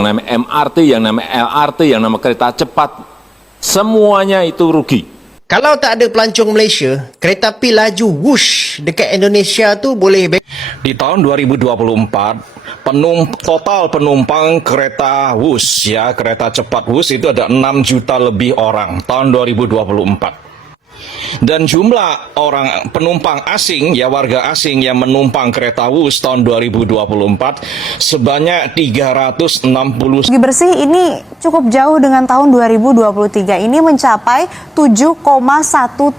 namanya MRT, yang namanya LRT, yang namanya kereta cepat, semuanya itu rugi. Kalau tak ada pelancong Malaysia, kereta api laju whoosh dekat Indonesia tu boleh Di tahun 2024, total penumpang kereta Wus, ya, kereta cepat Wus itu ada 6 juta lebih orang tahun 2024. Dan jumlah orang penumpang asing, ya, warga asing yang menumpang kereta Wus tahun 2024 sebanyak 360. Segi bersih ini cukup jauh dengan tahun 2023. Ini mencapai 7,1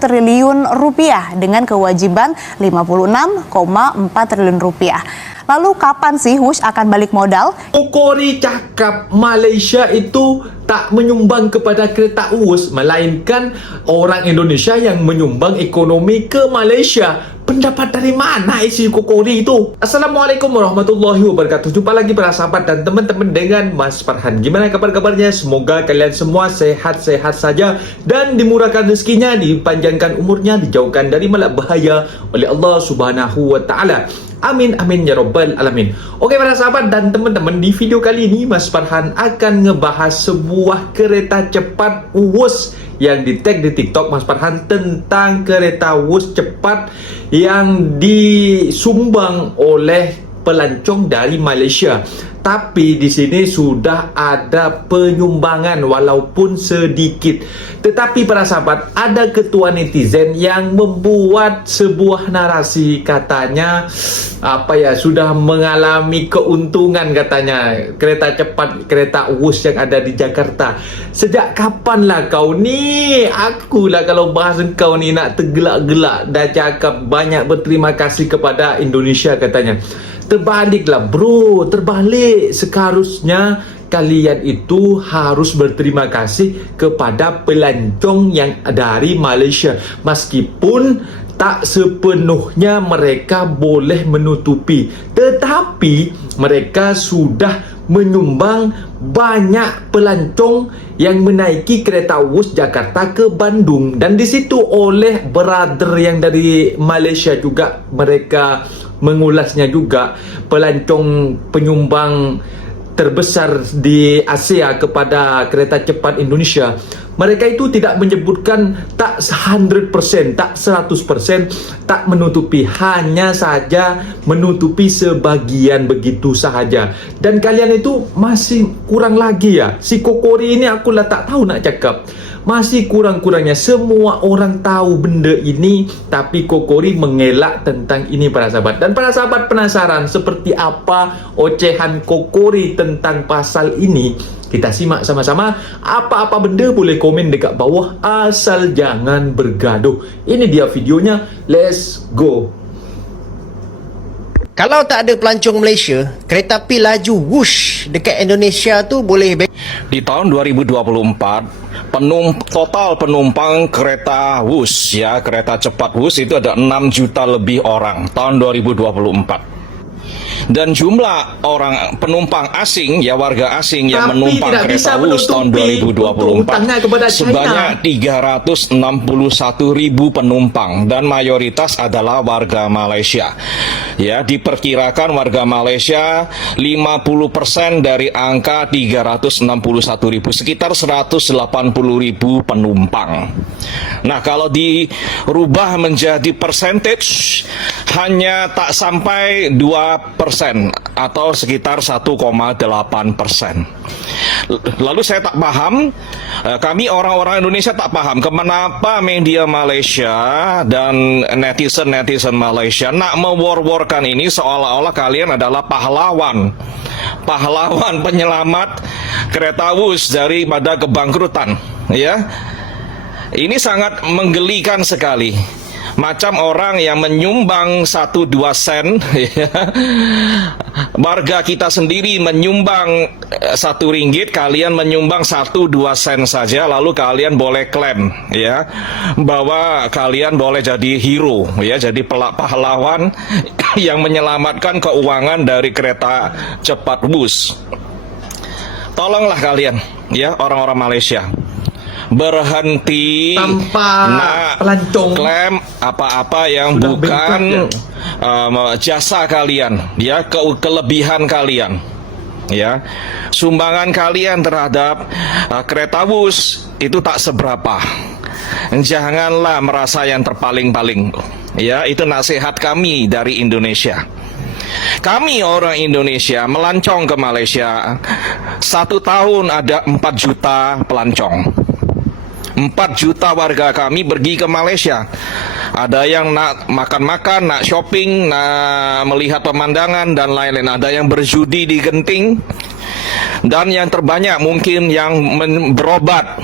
triliun rupiah dengan kewajiban 56,4 triliun rupiah. Lalu kapan sih Wush akan balik modal? Kokori cakap Malaysia itu tak menyumbang kepada kereta Wush, melainkan orang Indonesia yang menyumbang ekonomi ke Malaysia. Pendapat dari mana isi Kokori itu? Assalamualaikum warahmatullahi wabarakatuh. Jumpa lagi para sahabat dan teman-teman dengan Mas Farhan. Gimana kabar-kabarnya? Semoga kalian semua sehat-sehat saja dan dimurahkan rezekinya, dipanjangkan umurnya, dijauhkan dari malap bahaya oleh Allah Subhanahu wa taala. Amin amin ya rabbal alamin. Oke para sahabat dan teman-teman, di video kali ini Mas Farhan akan ngebahas sebuah kereta cepat Wus yang di-tag di TikTok Mas Farhan tentang kereta Wus cepat yang disumbang oleh pelancong dari Malaysia. Tapi di sini sudah ada penyumbangan walaupun sedikit. Tetapi para sahabat, ada ketua netizen yang membuat sebuah narasi, katanya sudah mengalami keuntungan, katanya kereta cepat, kereta Wus yang ada di Jakarta. Sejak kapan lah kau ni? Akulah kalau bahas kau ni nak tergelak-gelak dah cakap banyak berterima kasih kepada Indonesia, katanya. Terbaliklah bro, terbalik. Seharusnya kalian itu harus berterima kasih kepada pelancong yang dari Malaysia. Meskipun tak sepenuhnya mereka boleh menutupi, tetapi mereka sudah menyumbang banyak pelancong yang menaiki kereta Wus Jakarta ke Bandung. Dan di situ oleh brother yang dari Malaysia juga, mereka mengulasnya juga, pelancong penyumbang terbesar di Asia kepada kereta cepat Indonesia. Mereka itu tidak menyebutkan tak 100%, tak 100%, tak menutupi, hanya saja menutupi sebagian begitu sahaja. Dan kalian itu masih kurang lagi ya. Si Kokori ini aku lah tak tahu nak cakap. Masih kurang-kurangnya. Semua orang tahu benda ini, tapi Kokori mengelak tentang ini para sahabat. Dan para sahabat penasaran seperti apa ocehan Kokori tentang pasal ini? Kita simak sama-sama. Apa-apa benda boleh komen dekat bawah, asal jangan bergaduh. Ini dia videonya, let's go. Kalau tak ada pelancong Malaysia, kereta api laju whoosh dekat Indonesia tu boleh Di tahun 2024, total penumpang kereta Wus, ya, kereta cepat Wus itu ada 6 juta lebih orang tahun 2024. Dan jumlah orang penumpang asing, ya, warga asing yang menumpang kereta Wus tahun 2024 sebanyak 361.000 penumpang, dan mayoritas adalah warga Malaysia. Ya, diperkirakan warga Malaysia 50% dari angka 361.000, sekitar 180.000 penumpang. Nah, kalau dirubah menjadi percentage, hanya tak sampai 2% atau sekitar 1,8%. Lalu saya tak paham, kami orang-orang Indonesia tak paham kenapa media Malaysia dan netizen Malaysia nak mewar-warkan ini seolah-olah kalian adalah pahlawan penyelamat kereta Wus daripada kebangkrutan, ya. Ini sangat menggelikan sekali. Macam orang yang menyumbang 1-2 sen, ya. Warga kita sendiri menyumbang 1 ringgit, kalian menyumbang 1-2 sen saja, lalu kalian boleh klaim, ya, bahwa kalian boleh jadi hero, ya, jadi pahlawan yang menyelamatkan keuangan dari kereta cepat Wus. Tolonglah kalian, ya, orang-orang Malaysia, berhenti tanpa pelancong klaim apa-apa yang bukan jasa kalian, ya, kelebihan kalian, Ya, sumbangan kalian terhadap kereta Wush itu tak seberapa. Janganlah merasa yang terpaling-paling. Ya, itu nasihat kami dari Indonesia. Kami orang Indonesia melancong ke Malaysia. 1 tahun ada 4 juta pelancong. 4 juta warga kami pergi ke Malaysia. Ada yang nak makan-makan, nak shopping, nak melihat pemandangan dan lain-lain. Ada yang berjudi di Genting. Dan yang terbanyak mungkin yang berobat,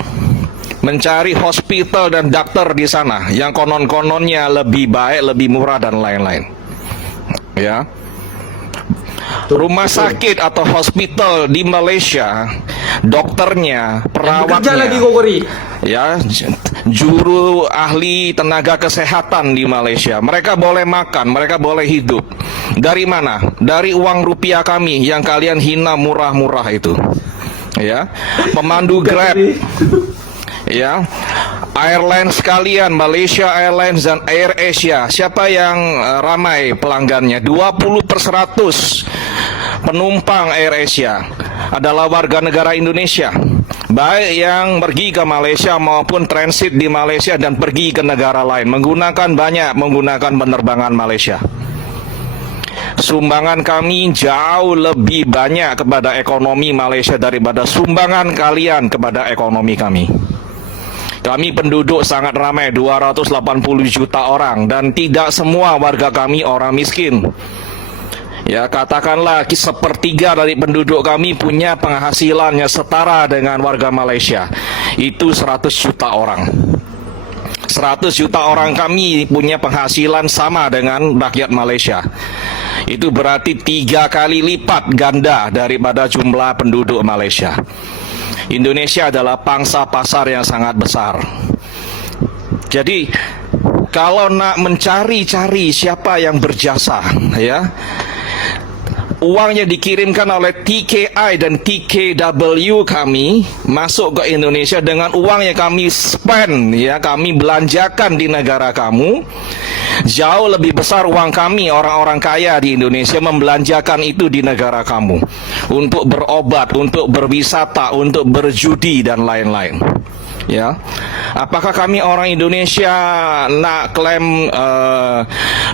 mencari hospital dan dokter di sana yang konon-kononnya lebih baik, lebih murah dan lain-lain. Ya. Rumah sakit atau hospital di Malaysia, dokternya, perawatnya, kerja lagi kok Kori. ya, juru ahli tenaga kesehatan di Malaysia, mereka boleh makan, mereka boleh hidup. Dari mana? Dari uang rupiah kami yang kalian hina murah-murah itu. Ya, pemandu Grab, ya, airline sekalian, Malaysia Airlines dan Air Asia, siapa yang ramai pelanggannya? 20% penumpang Air Asia adalah warga negara Indonesia, baik yang pergi ke Malaysia maupun transit di Malaysia dan pergi ke negara lain menggunakan penerbangan Malaysia. Sumbangan kami jauh lebih banyak kepada ekonomi Malaysia daripada sumbangan kalian kepada ekonomi kami. Kami penduduk sangat ramai, 280 juta orang, dan tidak semua warga kami orang miskin. Ya, katakanlah 1/3 dari penduduk kami punya penghasilannya setara dengan warga Malaysia. Itu 100 juta orang. 100 juta orang kami punya penghasilan sama dengan rakyat Malaysia. Itu berarti 3 kali lipat ganda daripada jumlah penduduk Malaysia. Indonesia adalah pangsa pasar yang sangat besar. Jadi kalau nak mencari-cari siapa yang berjasa, ya, uangnya dikirimkan oleh TKI dan TKW kami masuk ke Indonesia dengan uang yang kami spend, ya, kami belanjakan di negara kamu. Jauh lebih besar uang kami orang-orang kaya di Indonesia membelanjakan itu di negara kamu untuk berobat, untuk berwisata, untuk berjudi dan lain-lain. Ya, apakah kami orang Indonesia nak klaim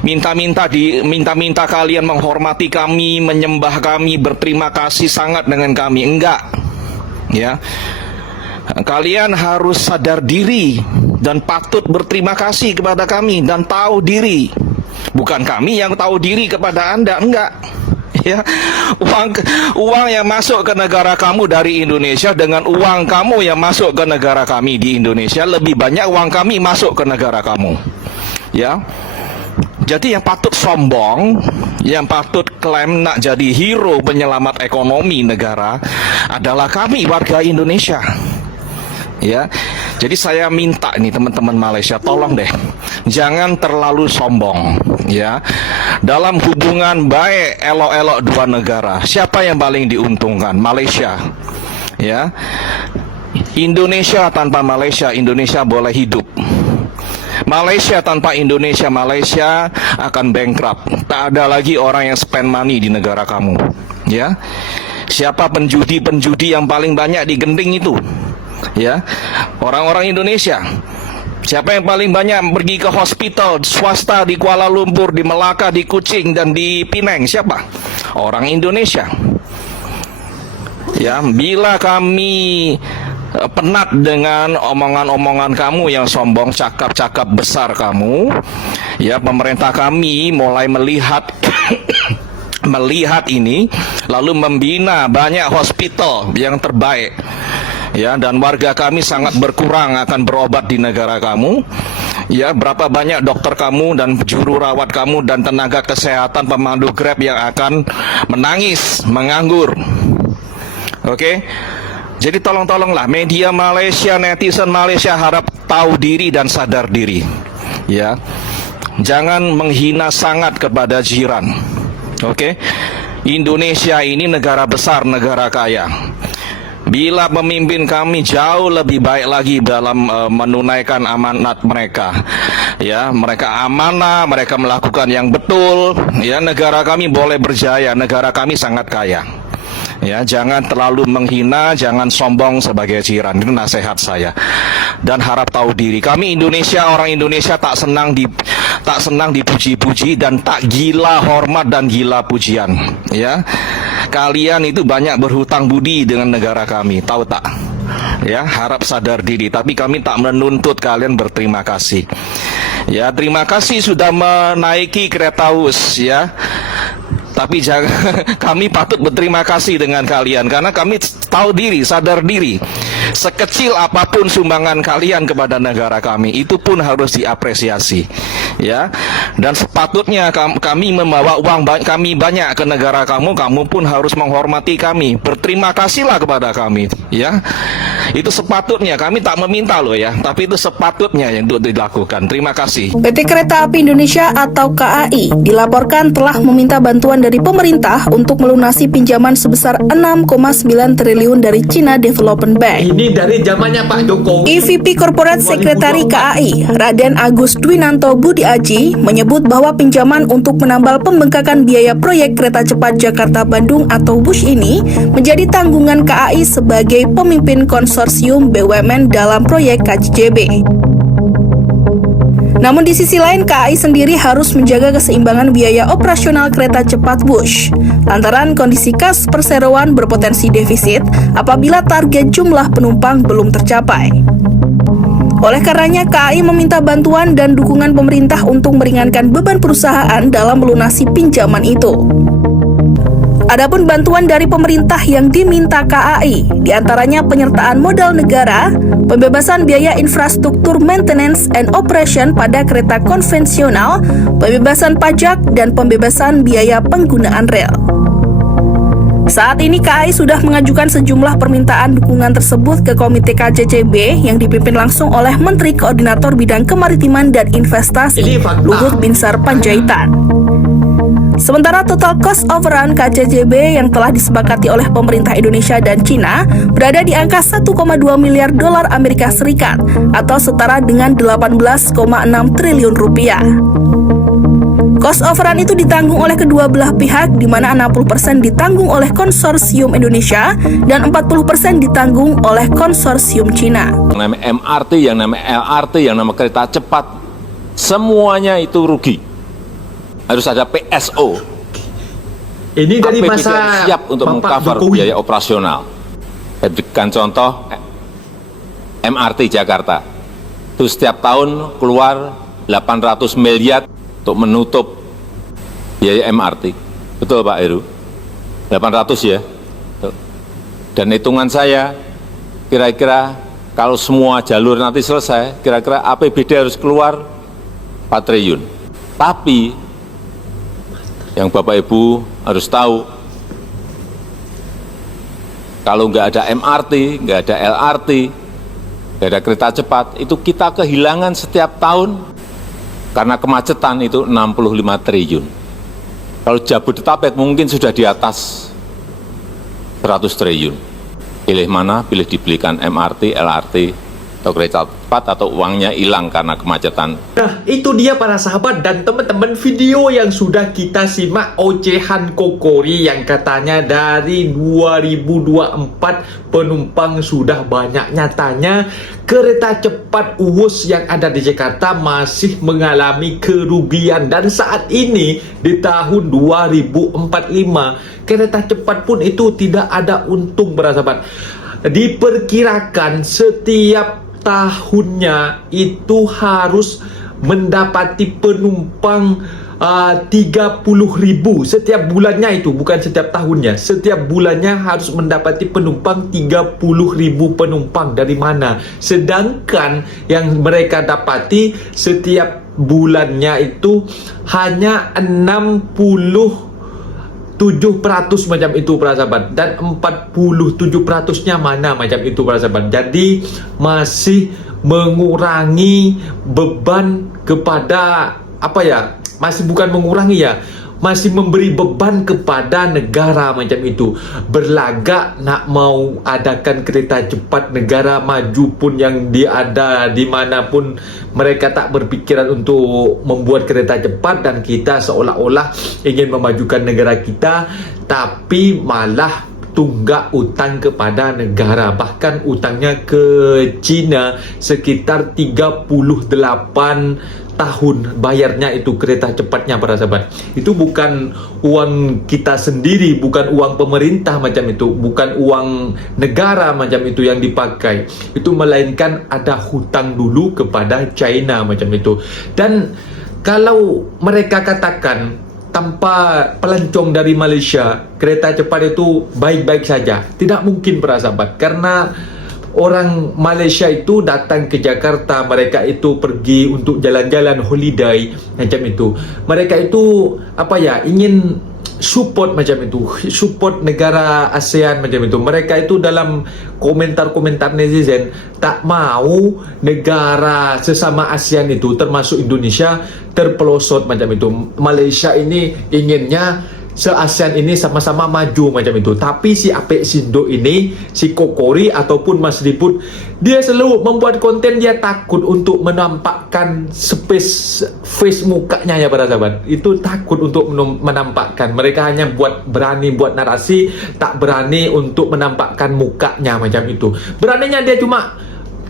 minta kalian menghormati kami, menyembah kami, berterima kasih sangat dengan kami? Enggak. Ya, kalian harus sadar diri dan patut berterima kasih kepada kami dan tahu diri. Bukan kami yang tahu diri kepada Anda, enggak. Ya, uang yang masuk ke negara kamu dari Indonesia dengan uang kamu yang masuk ke negara kami di Indonesia, lebih banyak uang kami masuk ke negara kamu. Ya, jadi yang patut sombong, yang patut klaim nak jadi hero penyelamat ekonomi negara adalah kami warga Indonesia. Ya, jadi saya minta nih teman-teman Malaysia, tolong deh, jangan terlalu sombong. Ya, dalam hubungan baik elok-elok dua negara, siapa yang paling diuntungkan? Malaysia. Ya, Indonesia tanpa Malaysia, Indonesia boleh hidup. Malaysia tanpa Indonesia, Malaysia akan bankrupt. Tak ada lagi orang yang spend money di negara kamu. Ya, siapa penjudi yang paling banyak di Genting itu? Ya, orang-orang Indonesia. Siapa yang paling banyak pergi ke hospital swasta di Kuala Lumpur, di Melaka, di Kuching dan di Penang? Siapa? Orang Indonesia. Ya, bila kami penat dengan omongan-omongan kamu yang sombong, cakap-cakap besar kamu, ya, pemerintah kami mulai melihat melihat ini, lalu membina banyak hospital yang terbaik. Ya, dan warga kami sangat berkurang akan berobat di negara kamu. Ya, berapa banyak dokter kamu dan juru rawat kamu dan tenaga kesehatan pemandu Grab yang akan menangis, menganggur. Oke? Jadi tolonglah media Malaysia, netizen Malaysia harap tahu diri dan sadar diri. Ya. Jangan menghina sangat kepada jiran. Oke? Indonesia ini negara besar, negara kaya. Bila pemimpin kami jauh lebih baik lagi dalam menunaikan amanat mereka, ya, mereka amanah, mereka melakukan yang betul, ya, negara kami boleh berjaya, negara kami sangat kaya. Ya, jangan terlalu menghina, jangan sombong sebagai jiran. Itu nasihat saya. Dan harap tahu diri. Kami Indonesia, orang Indonesia tak senang dipuji-puji dan tak gila hormat dan gila pujian. Ya, kalian itu banyak berhutang budi dengan negara kami, tahu tak? Ya, harap sadar diri. Tapi kami tak menuntut kalian berterima kasih. Ya, terima kasih sudah menaiki kereta Wus, ya. Tapi jangan, kami patut berterima kasih dengan kalian karena kami tahu diri, sadar diri. Sekecil apapun sumbangan kalian kepada negara kami, itu pun harus diapresiasi. Ya, dan sepatutnya kami membawa uang kami banyak ke negara kamu, kamu pun harus menghormati kami. Berterima kasihlah kepada kami, ya. Itu sepatutnya, kami tak meminta loh ya, tapi itu sepatutnya yang untuk dilakukan. Terima kasih. PT Kereta Api Indonesia atau KAI dilaporkan telah meminta bantuan dari pemerintah untuk melunasi pinjaman sebesar 6,9 triliun dari China Development Bank. Ini dari zamannya Pak Jokowi. EVP Corporate Secretary KAI, Raden Agus Dwinanto Budi Aji, menyebut bahwa pinjaman untuk menambal pembengkakan biaya proyek kereta cepat Jakarta-Bandung atau WUSH ini menjadi tanggungan KAI sebagai pemimpin konsorsium BUMN dalam proyek KJB. Namun di sisi lain, KAI sendiri harus menjaga keseimbangan biaya operasional kereta cepat WUSH, lantaran kondisi kas perseroan berpotensi defisit apabila target jumlah penumpang belum tercapai. Oleh karenanya, KAI meminta bantuan dan dukungan pemerintah untuk meringankan beban perusahaan dalam melunasi pinjaman itu. Adapun bantuan dari pemerintah yang diminta KAI, diantaranya penyertaan modal negara, pembebasan biaya infrastruktur maintenance and operation pada kereta konvensional, pembebasan pajak, dan pembebasan biaya penggunaan rel. Saat ini KAI sudah mengajukan sejumlah permintaan dukungan tersebut ke Komite KJCB yang dipimpin langsung oleh Menteri Koordinator Bidang Kemaritiman dan Investasi, Luhut Binsar Panjaitan. Sementara total cost overrun KJCB yang telah disepakati oleh pemerintah Indonesia dan China berada di angka 1,2 miliar dolar Amerika Serikat atau setara dengan 18,6 triliun rupiah. Cost overrun itu ditanggung oleh kedua belah pihak, di mana 60% ditanggung oleh konsorsium Indonesia dan 40% ditanggung oleh konsorsium Cina. Yang namanya MRT, yang namanya LRT, yang namanya kereta cepat, semuanya itu rugi. Harus ada PSO. Ini dari APBD masa siap untuk Bapak mengcover Jokowi. biaya operasional. Saya berikan contoh MRT Jakarta. Itu setiap tahun keluar 800 miliar untuk menutup biaya MRT. Betul Pak Heru? 800 ya? Betul. Dan hitungan saya, kira-kira kalau semua jalur nanti selesai, kira-kira APBD harus keluar 4 triliun. Tapi, yang Bapak Ibu harus tahu, kalau nggak ada MRT, nggak ada LRT, nggak ada kereta cepat, itu kita kehilangan setiap tahun karena kemacetan itu 65 triliun. Kalau Jabodetabek mungkin sudah di atas 100 triliun. Pilih mana? Pilih dibelikan MRT, LRT, atau kereta cepat, atau uangnya hilang karena kemacetan. Nah, itu dia para sahabat dan teman-teman video yang sudah kita simak ocehan Kokori yang katanya dari 2024 penumpang sudah banyak. Nyatanya kereta cepat WUSH yang ada di Jakarta masih mengalami kerugian, dan saat ini di tahun 2045 kereta cepat pun itu tidak ada untung para sahabat. Diperkirakan setiap tahunnya itu harus mendapati penumpang 30.000 setiap bulannya, itu bukan setiap tahunnya, setiap bulannya harus mendapati penumpang 30.000 penumpang. Dari mana? Sedangkan yang mereka dapati setiap bulannya itu hanya 67% macam itu para sahabat, dan 47%-nya mana macam itu para sahabat. Jadi masih mengurangi beban kepada apa ya, masih bukan mengurangi ya, masih memberi beban kepada negara macam itu. Berlagak nak mau adakan kereta cepat, negara maju pun yang ada dimanapun mereka tak berpikiran untuk membuat kereta cepat, dan kita seolah-olah ingin memajukan negara kita, tapi malah tunggak utang kepada negara, bahkan utangnya ke China sekitar 38 tahun bayarnya itu kereta cepatnya para sahabat. Itu bukan uang kita sendiri, bukan uang pemerintah macam itu, bukan uang negara macam itu yang dipakai. Itu melainkan ada hutang dulu kepada China macam itu. Dan kalau mereka katakan tanpa pelancong dari Malaysia kereta cepat itu baik-baik saja, tidak mungkin para sahabat, karena orang Malaysia itu datang ke Jakarta, mereka itu pergi untuk jalan-jalan holiday macam itu. Mereka itu ingin support macam itu, support negara ASEAN macam itu. Mereka itu dalam komentar-komentar netizen tak mau negara sesama ASEAN itu termasuk Indonesia terpelosot macam itu. Malaysia ini inginnya se-ASEAN ini sama-sama maju macam itu. Tapi si Apek Sindo ini, si Kokori ataupun Mas Liput, dia selalu membuat konten, dia takut untuk menampakkan face mukanya ya para sahabat. Itu takut untuk menampakkan. Mereka hanya berani buat narasi, tak berani untuk menampakkan mukanya macam itu. Beraninya dia cuma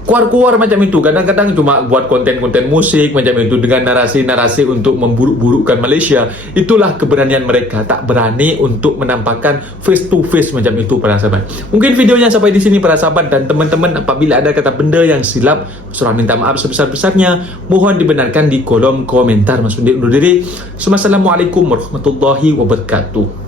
keluar-keluar macam itu, kadang-kadang cuma buat konten-konten musik macam itu dengan narasi-narasi untuk memburuk-burukkan Malaysia. Itulah keberanian mereka, tak berani untuk menampakkan face to face macam itu para sahabat. Mungkin videonya sampai di sini para sahabat, dan teman-teman apabila ada kata benda yang silap, surah minta maaf sebesar-besarnya, mohon dibenarkan di kolom komentar. Mas undur diri. Assalamualaikum warahmatullahi wabarakatuh.